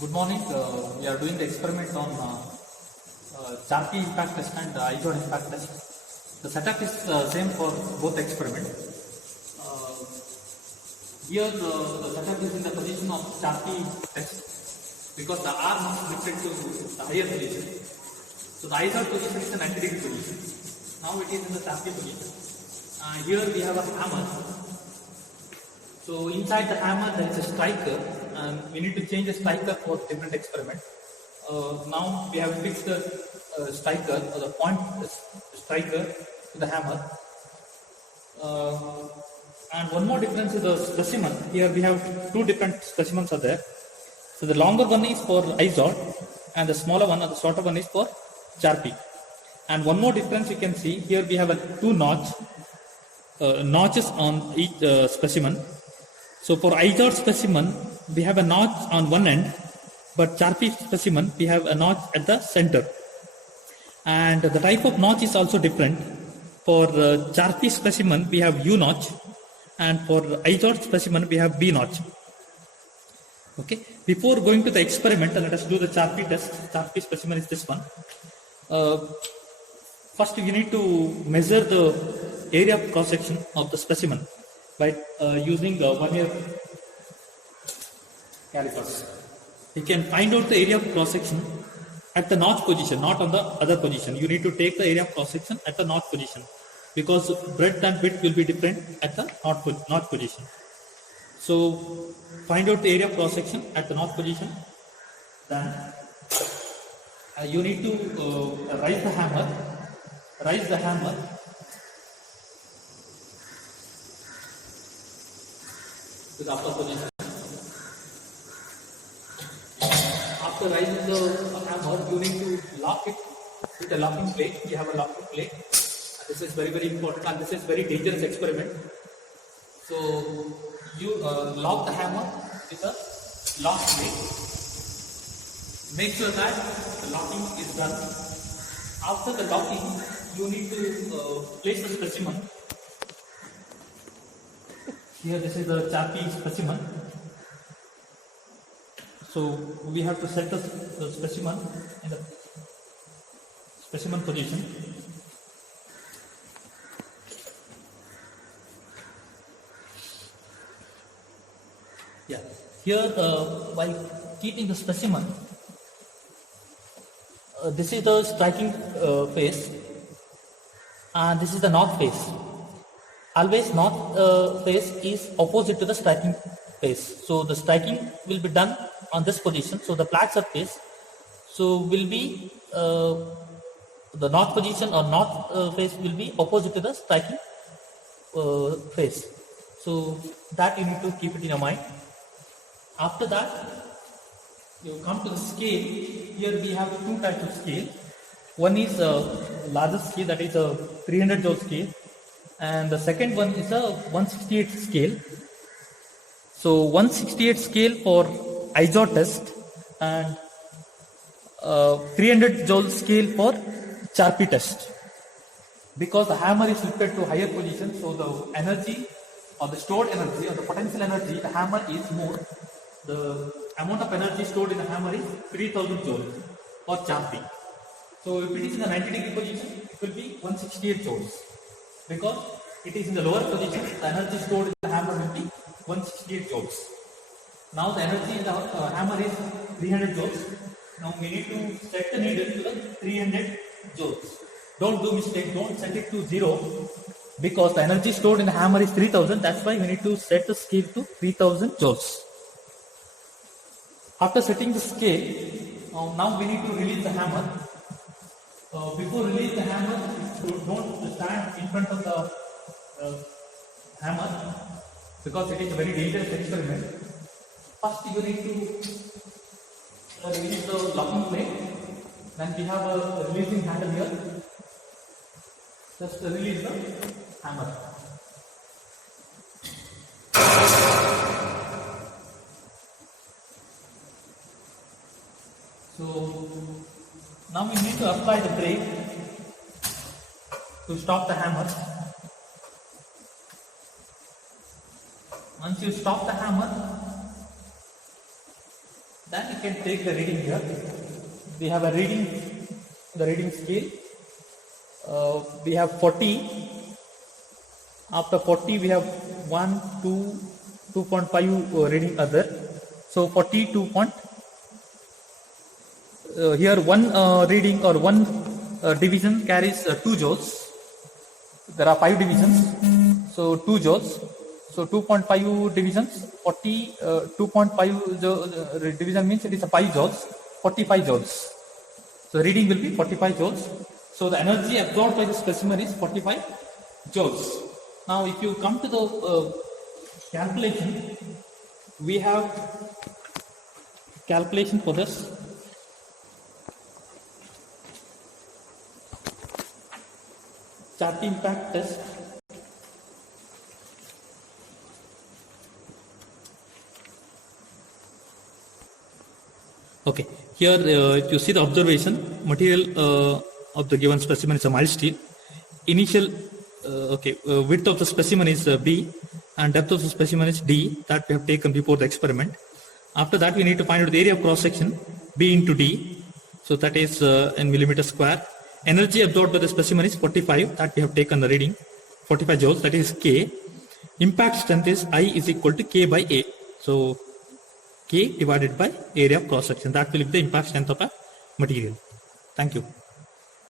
Good morning. We are doing the experiment on Charpy impact test and IJOD impact test. The setup is same for both experiment. Here the setup is in the position of Charpy test because the R must reflect to the higher position. So the IJOD position is a 90-degree position. Now it is in the Charpy position. Here we have a hammer. So inside the hammer there is a striker, and we need to change the striker for different experiment. Now we have fixed the striker or the point striker to the hammer. And one more difference is the specimen. Here we have two different specimens are there. So the longer one is for IZOD and the smaller one or the shorter one is for Charpy. And one more difference you can see here we have two notches on each specimen. So for IZOD specimen, we have a notch on one end, but Charpy specimen, we have a notch at the center. And the type of notch is also different. For Charpy specimen, we have U notch, and for IZOD specimen, we have B notch. Okay. Before going to the experiment, let us do the Charpy test. Charpy specimen is this one. First, you need to measure the area of cross section of the specimen by using vernier calipers. You can find out the area of cross section at the notch position, not on the other position. You need to take the area of cross section at the notch position because breadth and width will be different at the notch position. So find out the area of cross section at the notch position. Then you need to raise the hammer. Raise the hammer. To the upper position. After raising the hammer, you need to lock it with a locking plate. We have a locking plate. And this is very, very important, and this is very dangerous experiment. So you lock the hammer with a lock plate. Make sure that the locking is done. After the locking, you need to place the specimen. Here this is the Charpy specimen. So we have to set the specimen in the specimen position. Yeah. Here by keeping the specimen, this is the striking face and this is the north face. Always north face is opposite to the striking face. So the striking will be done on this position. So the flat surface will be the north position or north face will be opposite to the striking face. So that you need to keep it in your mind. After that, you come to the scale. Here we have two types of scale. One is a larger scale, that is a 300 joule scale. And the second one is a 168 scale. So 168 scale for IZOD test and 300 joule scale for Charpy test. Because the hammer is lifted to higher position, so the energy or the stored energy or the potential energy, the hammer is more. The amount of energy stored in the hammer is 3000 joules for Charpy. So if it is in the 90-degree position, it will be 168 joules. Because it is in the lower position, the energy stored in the hammer will be 168 joules. Now the energy in the hammer is 300 joules. Now we need to set the needle to the 300 joules. Don't do mistake, don't set it to 0 because the energy stored in the hammer is 3000. That's why we need to set the scale to 3000 joules. After setting the scale, now we need to release the hammer. Before release the hammer, don't stand in front of the hammer because it is a very dangerous experiment. First you need to release the locking plate. Then we have a releasing handle here. Just release the hammer. So now we need to apply the brake to stop the hammer. Once you stop the hammer, Then you can take the reading here. We have a reading, the reading scale. We have 40. After 40, we have 1, 2, 2.5 reading other. So 42 point. Here one reading or one division carries 2 joules. There are 5 divisions, so 2 joules. So 2.5 divisions, 40, 2.5 division means it is a 5 joules, 45 joules. So reading will be 45 joules. So the energy absorbed by the specimen is 45 joules. Now if you come to the calculation, we have calculation for this. Chart impact test. Okay, here you see the observation. Material of the given specimen is a mild steel. Initial width of the specimen is B and depth of the specimen is D, that we have taken before the experiment. After that we need to find out the area of cross section, B into D, so that is in millimeter square. Energy absorbed by the specimen is 45, that we have taken the reading, 45 joules, that is K. Impact strength is I is equal to K by A. So K divided by area of cross section, that will be the impact strength of a material. Thank you.